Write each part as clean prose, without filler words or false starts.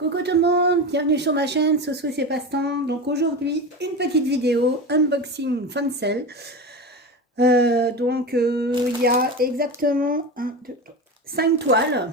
Coucou tout le monde, bienvenue sur ma chaîne Soso et ses passe-temps. Donc aujourd'hui, une petite vidéo unboxing Fancel. Il y a exactement 5 toiles.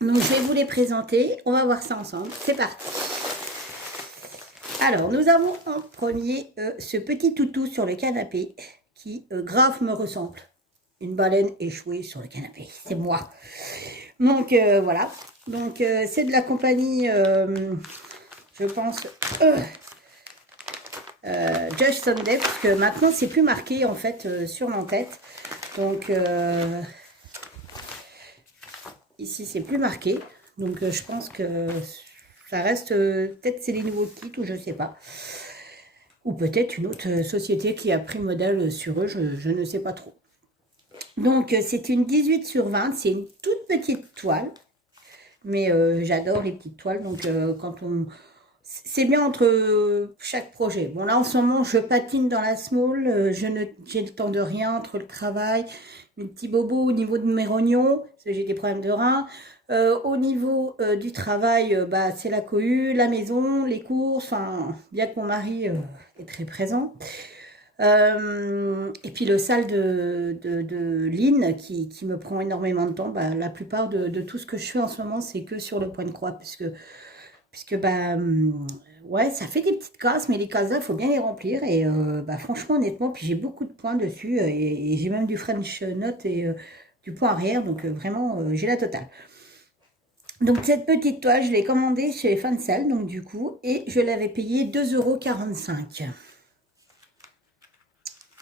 Donc je vais vous les présenter, on va voir ça ensemble, c'est parti. Alors nous avons en premier ce petit toutou sur le canapé qui grave me ressemble. Une baleine échouée sur le canapé, c'est moi. Donc voilà, donc c'est de la compagnie, je pense, Just Sunday, parce que maintenant c'est plus marqué en fait sur mon tête. Donc ici c'est plus marqué, donc je pense que ça reste, peut-être c'est les nouveaux kits ou je sais pas. Ou peut-être une autre société qui a pris modèle sur eux, je ne sais pas trop. Donc c'est une 18/20, c'est une toute petite toile. Mais j'adore les petites toiles, donc quand on... C'est bien entre chaque projet. Bon là en ce moment je patine dans la small, j'ai le temps de rien entre le travail, mes petits bobos au niveau de mes rognons, parce que j'ai des problèmes de reins. Au niveau du travail, bah, c'est la cohue, la maison, les courses, enfin bien que mon mari est très présent. Et puis le salle de Lynn qui me prend énormément de temps. Bah, la plupart de tout ce que je fais en ce moment, c'est que sur le point de croix, puisque bah, ouais, ça fait des petites cases, mais les cases là, il faut bien les remplir. Et bah, franchement, honnêtement, puis j'ai beaucoup de points dessus, et j'ai même du French Knot et du point arrière, donc vraiment, j'ai la totale. Donc cette petite toile, je l'ai commandée chez Fancel, donc du coup, et je l'avais payée 2,45 €.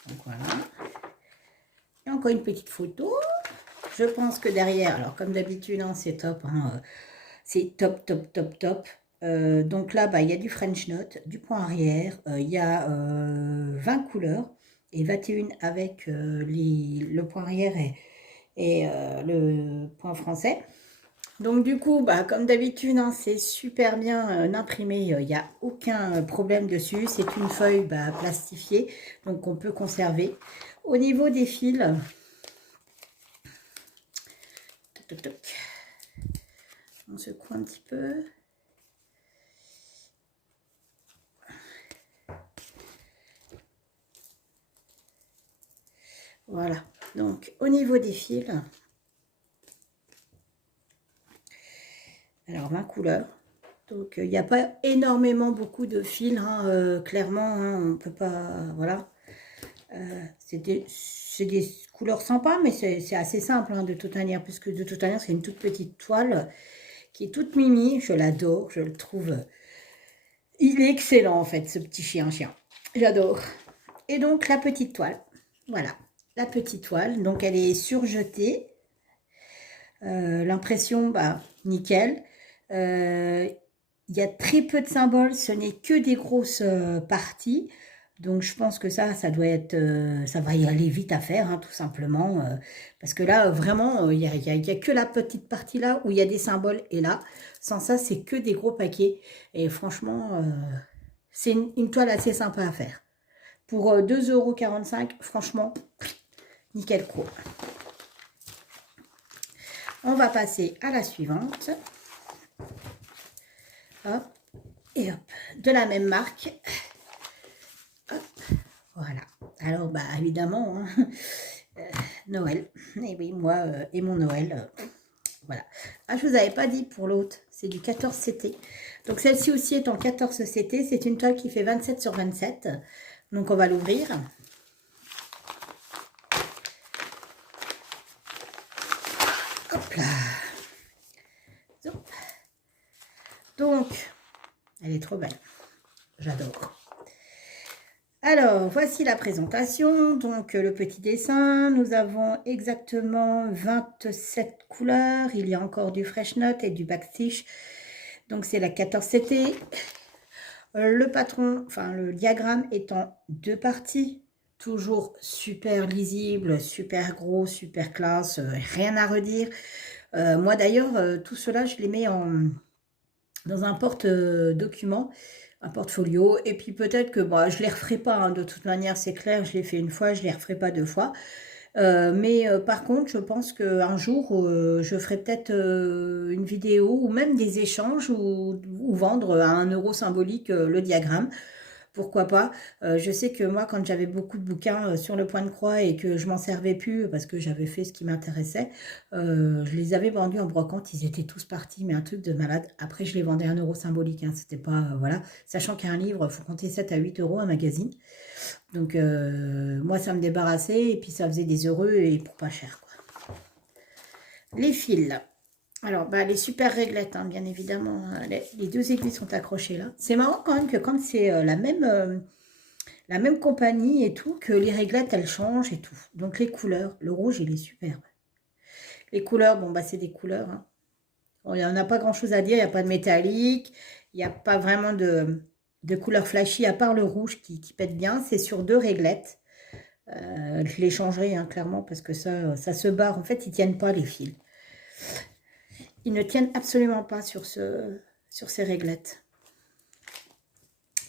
Donc voilà. Et encore une petite photo. Je pense que derrière, alors comme d'habitude, hein, c'est top. Hein, c'est top, top, top, top. Donc là, bah, il y a du French Knot, du point arrière. Il y a 20 couleurs et 21 avec le point arrière et le point français. Donc du coup, bah, comme d'habitude, hein, c'est super bien imprimé, il n'y a aucun problème dessus. C'est une feuille bah, plastifiée, donc on peut conserver. Au niveau des fils, toc, toc, toc. On secoue un petit peu. Voilà, donc au niveau des fils, alors 20 couleurs. Donc il n'y a pas énormément beaucoup de fils, hein, clairement, hein, on ne peut pas, voilà. C'est des couleurs sympas, mais c'est assez simple hein, de toute manière, puisque de toute manière c'est une toute petite toile qui est toute mimi, je l'adore, je le trouve, il est excellent en fait ce petit chien, j'adore. Et donc la petite toile, voilà, la petite toile, donc elle est surjetée, l'impression, bah, nickel. Il y a très peu de symboles, ce n'est que des grosses parties. Donc je pense que ça doit être, ça va y aller vite à faire, hein, tout simplement. Parce que là, vraiment, il n'y a que la petite partie là où il y a des symboles. Et là, sans ça, c'est que des gros paquets. Et franchement, c'est une toile assez sympa à faire. Pour 2,45 €, franchement, nickel pro. On va passer à la suivante. Hop, et hop, de la même marque. Hop, voilà. Alors, bah, évidemment, hein, Noël. Et oui, moi et mon Noël, voilà. Ah, je vous avais pas dit pour l'autre, c'est du 14 CT. Donc, celle-ci aussi est en 14 CT. C'est une toile qui fait 27 sur 27. Donc, on va l'ouvrir. Hop là. Donc, elle est trop belle. J'adore. Alors, voici la présentation. Donc, le petit dessin. Nous avons exactement 27 couleurs. Il y a encore du Fresh Note et du Backstitch. Donc, c'est la 14 CT. Le patron, enfin, le diagramme est en 2 parties. Toujours super lisible, super gros, super classe. Rien à redire. Moi, d'ailleurs, tout cela, je les mets dans un porte-document. Un portfolio, et puis peut-être que bon, je les referai pas, hein, de toute manière c'est clair, je l'ai fait une fois, je les referai pas deux fois, Par contre, je pense qu'un jour, je ferai peut-être une vidéo ou même des échanges ou vendre à 1 € symbolique le diagramme. Pourquoi pas? Je sais que moi, quand j'avais beaucoup de bouquins sur le point de croix et que je m'en servais plus parce que j'avais fait ce qui m'intéressait, je les avais vendus en brocante. Ils étaient tous partis, mais un truc de malade. Après, je les vendais à 1 € symbolique. Hein, c'était pas... voilà. Sachant qu'un livre, il faut compter 7 à 8 € un magazine. Donc, moi, ça me débarrassait et puis ça faisait des heureux et pour pas cher, quoi. Les fils. Alors, bah, les super réglettes, hein, bien évidemment. Les deux aiguilles sont accrochées là. C'est marrant quand même que quand c'est la même compagnie et tout, que les réglettes, elles changent et tout. Donc, les couleurs. Le rouge, il est superbe. Les couleurs, bon, bah, c'est des couleurs. Hein. Bon, il n'y en a pas grand-chose à dire. Il n'y a pas de métallique. Il n'y a pas vraiment de couleur flashy, à part le rouge qui pète bien. C'est sur 2 réglettes. Je les changerai, hein, clairement, parce que ça se barre. En fait, ils ne tiennent pas, les fils. Ils ne tiennent absolument pas sur ces réglettes.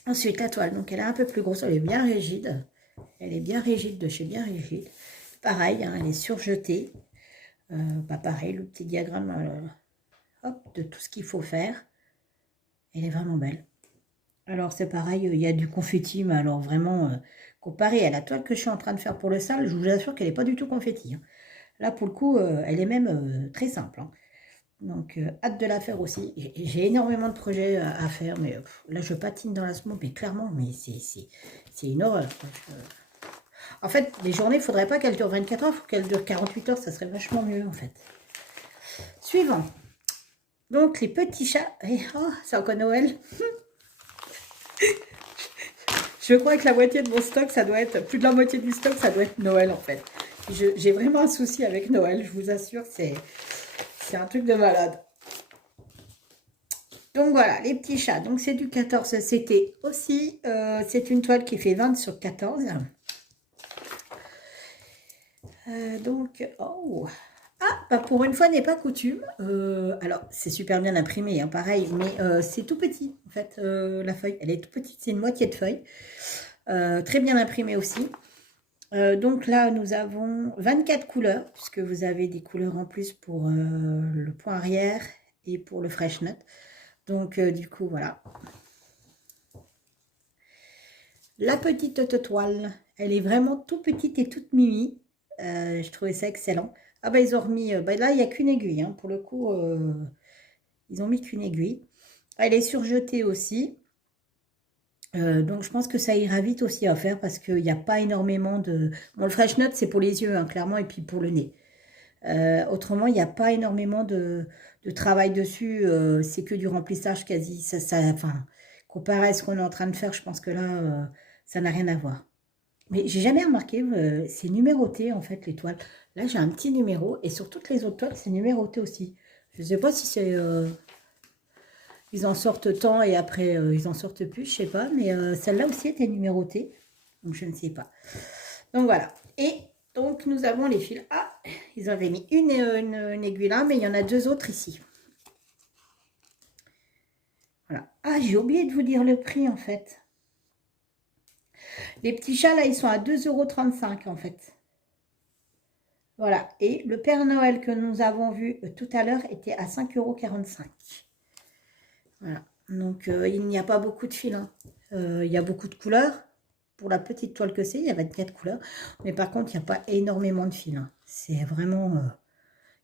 Ensuite, la toile, donc elle est un peu plus grosse, elle est bien rigide. Elle est bien rigide de chez Bien Rigide. Pareil, hein, elle est surjetée. Pareil, le petit diagramme hop, de tout ce qu'il faut faire. Elle est vraiment belle. Alors, c'est pareil, il y a du confetti, mais alors vraiment, comparé à la toile que je suis en train de faire pour le sale, je vous assure qu'elle n'est pas du tout confetti. Hein. Là, pour le coup, elle est même très simple. Hein. Donc, hâte de la faire aussi. J'ai énormément de projets à faire, mais là, je patine dans la smoke, mais clairement, mais c'est une horreur. En fait, les journées, il ne faudrait pas qu'elles durent 24 heures, il faut qu'elles durent 48 heures, ça serait vachement mieux, en fait. Suivant. Donc, les petits chats. Oh, c'est encore Noël. Je crois que la moitié de mon stock, ça doit être... Plus de la moitié du stock, ça doit être Noël, en fait. J'ai vraiment un souci avec Noël, je vous assure, c'est un truc de malade. Donc voilà, les petits chats. Donc c'est du 14 CT aussi. C'est une toile qui fait 20 sur 14. Oh. Ah, bah pour une fois n'est pas coutume. Alors, c'est super bien imprimé, hein, pareil, mais c'est tout petit, en fait, la feuille. Elle est tout petite, c'est une moitié de feuille. Très bien imprimé aussi. Donc là, nous avons 24 couleurs, puisque vous avez des couleurs en plus pour le point arrière et pour le fresh nut. Donc, du coup, voilà. La petite toile, elle est vraiment tout petite et toute mimi. Je trouvais ça excellent. Ah bah, ils ont remis... bah, là, il n'y a qu'une aiguille. Hein. Pour le coup, ils ont mis qu'une aiguille. Elle est surjetée aussi. Donc, je pense que ça ira vite aussi à faire parce qu'il n'y a pas énormément de... Bon, le fresh nut, c'est pour les yeux, hein, clairement, et puis pour le nez. Autrement, il n'y a pas énormément de travail dessus. C'est que du remplissage quasi. Enfin, comparé à ce qu'on est en train de faire, je pense que là, ça n'a rien à voir. Mais j'ai jamais remarqué, c'est numéroté en fait les toiles. Là, j'ai un petit numéro et sur toutes les autres toiles, c'est numéroté aussi. Je ne sais pas si c'est... ils en sortent tant et après, ils en sortent plus, je sais pas. Mais celle-là aussi était numérotée. Donc, je ne sais pas. Donc, voilà. Et donc, nous avons les fils. Ah, ils avaient mis une aiguille là, mais il y en a 2 autres ici. Voilà. Ah, j'ai oublié de vous dire le prix, en fait. Les petits chats, là, ils sont à 2,35 € en fait. Voilà. Et le Père Noël que nous avons vu tout à l'heure était à 5,45 €. Voilà. Donc, il n'y a pas beaucoup de fils. Hein. Il y a beaucoup de couleurs. Pour la petite toile que c'est, il y a 24 couleurs. Mais par contre, il n'y a pas énormément de fils. Hein. C'est vraiment...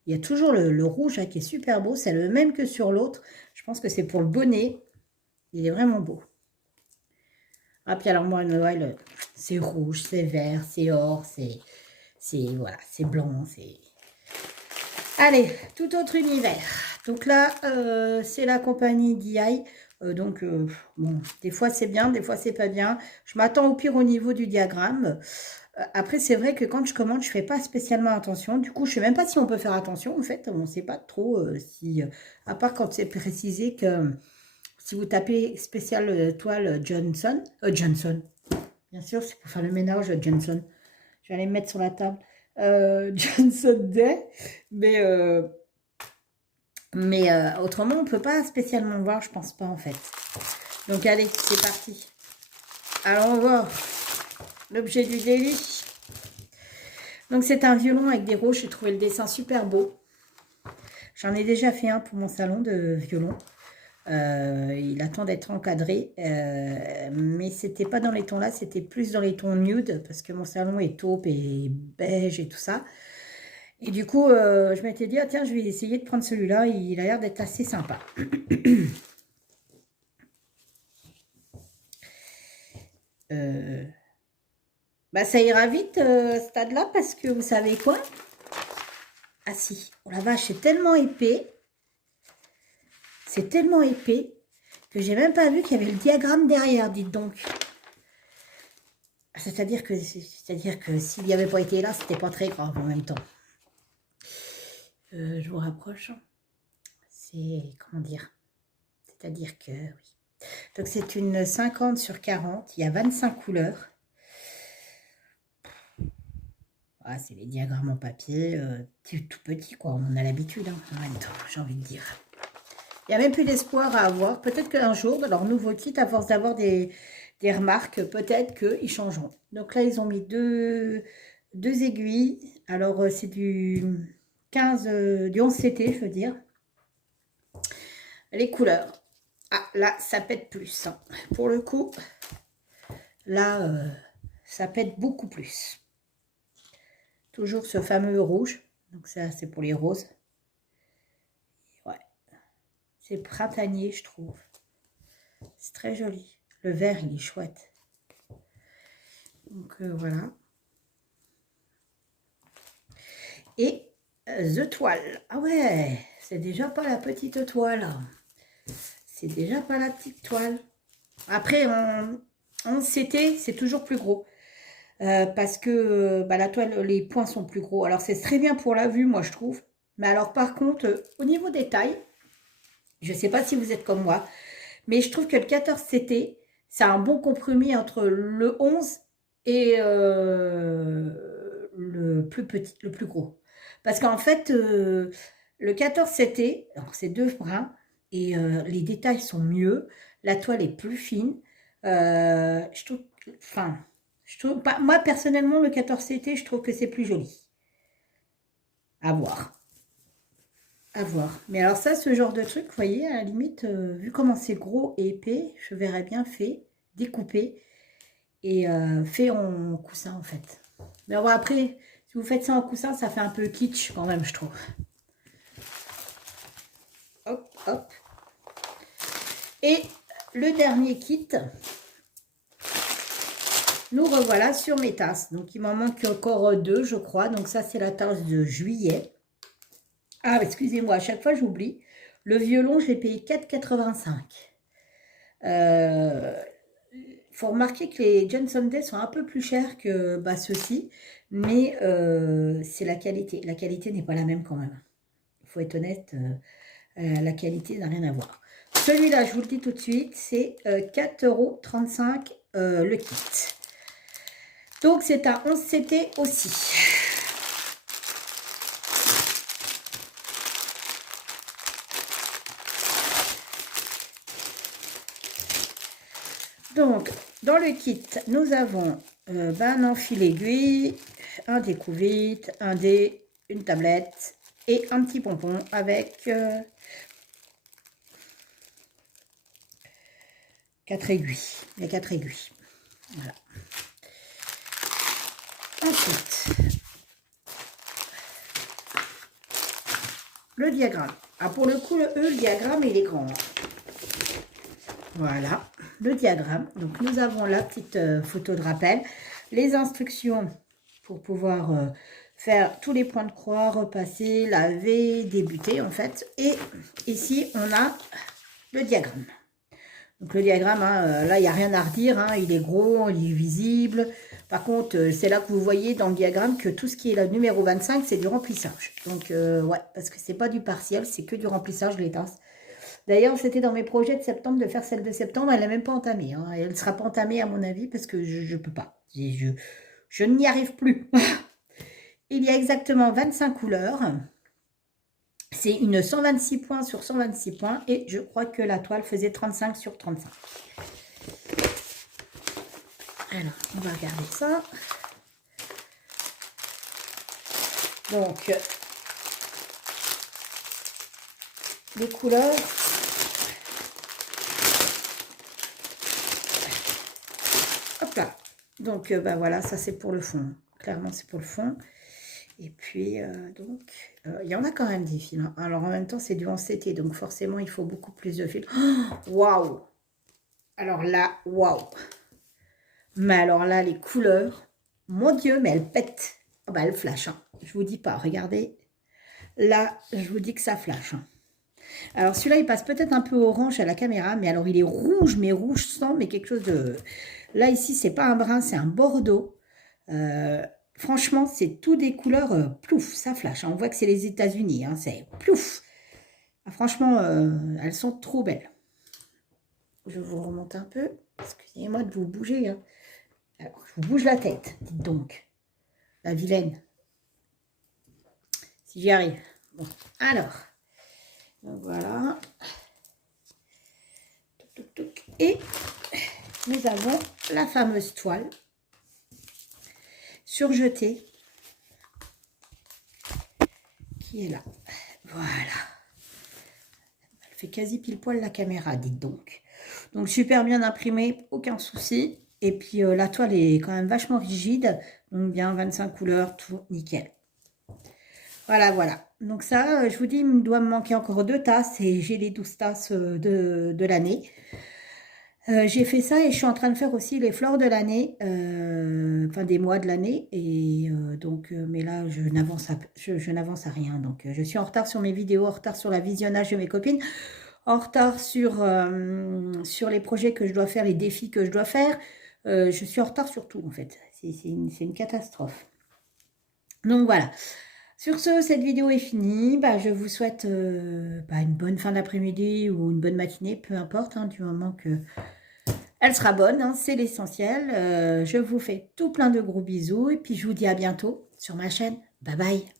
il y a toujours le rouge hein, qui est super beau. C'est le même que sur l'autre. Je pense que c'est pour le bonnet. Il est vraiment beau. Ah, puis alors moi, Noël, c'est rouge, c'est vert, c'est or, voilà, c'est blanc, c'est... Allez, tout autre univers. Donc là, c'est la compagnie DI. Bon, des fois c'est bien, des fois c'est pas bien. Je m'attends au pire au niveau du diagramme. Après, c'est vrai que quand je commande, je fais pas spécialement attention. Du coup, je sais même pas si on peut faire attention. En fait, on ne sait pas trop si... à part quand c'est précisé que... Si vous tapez spécial toile Johnson, bien sûr, c'est pour faire le ménage Johnson. Je vais aller me mettre sur la table. Johnson Day, mais autrement, on ne peut pas spécialement voir, je pense pas en fait. Donc allez, c'est parti. Allons voir l'objet du délit. Donc c'est un violon avec des roses, j'ai trouvé le dessin super beau. J'en ai déjà fait un pour mon salon de violon. Il attend d'être encadré, mais c'était pas dans les tons là, c'était plus dans les tons nude, parce que mon salon est taupe et beige et tout ça. Et du coup, je m'étais dit, ah, tiens, je vais essayer de prendre celui-là, il a l'air d'être assez sympa. Bah, ça ira vite à ce stade-là, parce que vous savez quoi? Ah si, oh la vache, c'est tellement épais. C'est tellement épais que j'ai même pas vu qu'il y avait le diagramme derrière, dites donc. C'est-à-dire que s'il n'y avait pas été là, c'était pas très grave en même temps. Je vous rapproche. C'est, comment dire? C'est-à-dire que, oui. Donc c'est une 50 sur 40, il y a 25 couleurs. Ah, c'est les diagrammes en papier, tout petit quoi, on a l'habitude hein, en même temps, j'ai envie de dire. Il n'y a même plus d'espoir à avoir. Peut-être qu'un jour, dans leur nouveau kit, à force d'avoir des remarques, peut-être qu'ils changeront. Donc là, ils ont mis deux aiguilles. Alors, c'est du 15, du 11 CT, je veux dire. Les couleurs. Ah, là, ça pète plus. Hein. Pour le coup, là, ça pète beaucoup plus. Toujours ce fameux rouge. Donc ça, c'est pour les roses. Ouais. C'est printanier, je trouve. C'est très joli. Le vert, il est chouette. Donc, voilà. Et The Toile. Ah ouais, c'est déjà pas la petite toile. C'est déjà pas la petite toile. Après, en CT, c'est toujours plus gros. Parce que bah, la toile, les points sont plus gros. Alors, c'est très bien pour la vue, moi, je trouve. Mais alors, par contre, au niveau des tailles, je ne sais pas si vous êtes comme moi, mais je trouve que le 14 CT, c'est un bon compromis entre le 11 et le plus petit, le plus gros. Parce qu'en fait, le 14 CT, alors c'est deux brins, et les détails sont mieux, la toile est plus fine. Je trouve, enfin, moi personnellement, le 14 CT, je trouve que c'est plus joli. À voir. À voir. Mais alors ça, ce genre de truc, vous voyez, à la limite, vu comment c'est gros et épais, je verrais bien fait, découpé et fait en coussin en fait. Mais bon, après, si vous faites ça en coussin, ça fait un peu kitsch quand même, je trouve. Hop, hop. Et le dernier kit, nous revoilà sur mes tasses. Donc il m'en manque encore deux, je crois. Donc ça, c'est la tasse de juillet. Ah, excusez-moi, à chaque fois, j'oublie. Le violon, je l'ai payé 4,85 €. Il faut remarquer que les Johnson Day sont un peu plus chers que bah, ceux-ci, mais c'est la qualité. La qualité n'est pas la même quand même. Il faut être honnête, la qualité n'a rien à voir. Celui-là, je vous le dis tout de suite, c'est 4,35 € le kit. Donc, c'est un 11 CT aussi. Donc, dans le kit, nous avons un enfil aiguille, un découvite, un dé, une tablette et un petit pompon avec 4 aiguilles. Il y a 4 aiguilles. Voilà. Ensuite, le diagramme. Ah, pour le coup, le diagramme, il est grand. Voilà, le diagramme. Donc, nous avons la petite photo de rappel, les instructions pour pouvoir faire tous les points de croix, repasser, laver, débuter en fait. Et ici, on a le diagramme. Donc, le diagramme, hein, là, il n'y a rien à redire. Hein, il est gros, il est visible. Par contre, c'est là que vous voyez dans le diagramme que tout ce qui est le numéro 25, c'est du remplissage. Donc, ouais, parce que c'est pas du partiel, c'est que du remplissage, les tasses. D'ailleurs, c'était dans mes projets de septembre de faire celle de septembre. Elle n'est même pas entamée. Hein. Elle ne sera pas entamée à mon avis parce que je ne peux pas. Je n'y arrive plus. Il y a exactement 25 couleurs. C'est une 126 points sur 126 points. Et je crois que la toile faisait 35 sur 35. Alors, on va regarder ça. Donc, les couleurs. Hop là. Donc, bah voilà, ça c'est pour le fond. Clairement, c'est pour le fond. Et puis, donc, il y en a quand même des fils. Hein. Alors, en même temps, c'est du 11CT, donc forcément, il faut beaucoup plus de fils. Waouh! Alors là, waouh! Mais alors là, les couleurs, mon Dieu, mais elles pètent. Oh bah, elles flashent. Hein. Je vous dis pas, regardez. Là, je vous dis que ça flash. Hein. Alors, celui-là, il passe peut-être un peu orange à la caméra, mais alors, il est rouge, mais rouge sang, mais quelque chose de... Là, ici, c'est pas un brun, c'est un bordeaux. Franchement, c'est tout des couleurs plouf, ça flash. Hein. On voit que c'est les États-Unis, hein, c'est plouf. Ah, franchement, elles sont trop belles. Je vous remonte un peu. Excusez-moi de vous bouger. Hein. Alors, je vous bouge la tête, dites donc. La vilaine. Si j'y arrive. Bon, alors. Donc voilà. Et nous avons la fameuse toile surjetée qui est là. Voilà. Elle fait quasi pile poil la caméra, dites donc. Donc super bien imprimé, aucun souci. Et puis la toile est quand même vachement rigide. Donc bien 25 couleurs, tout nickel. Voilà, voilà. Donc ça, je vous dis, il doit me manquer encore 2 tasses. Et j'ai les 12 tasses de l'année. J'ai fait ça et je suis en train de faire aussi les fleurs de l'année, enfin des mois de l'année. Et donc, mais là, je n'avance à rien. Donc, je suis en retard sur mes vidéos, en retard sur le visionnage de mes copines, en retard sur les projets que je dois faire, les défis que je dois faire. Je suis en retard sur tout, en fait. C'est une catastrophe. Donc, voilà. Sur ce, cette vidéo est finie. Bah, je vous souhaite une bonne fin d'après-midi ou une bonne matinée, peu importe, hein, du moment que... Elle sera bonne, hein, c'est l'essentiel. Je vous fais tout plein de gros bisous et puis je vous dis à bientôt sur ma chaîne. Bye bye.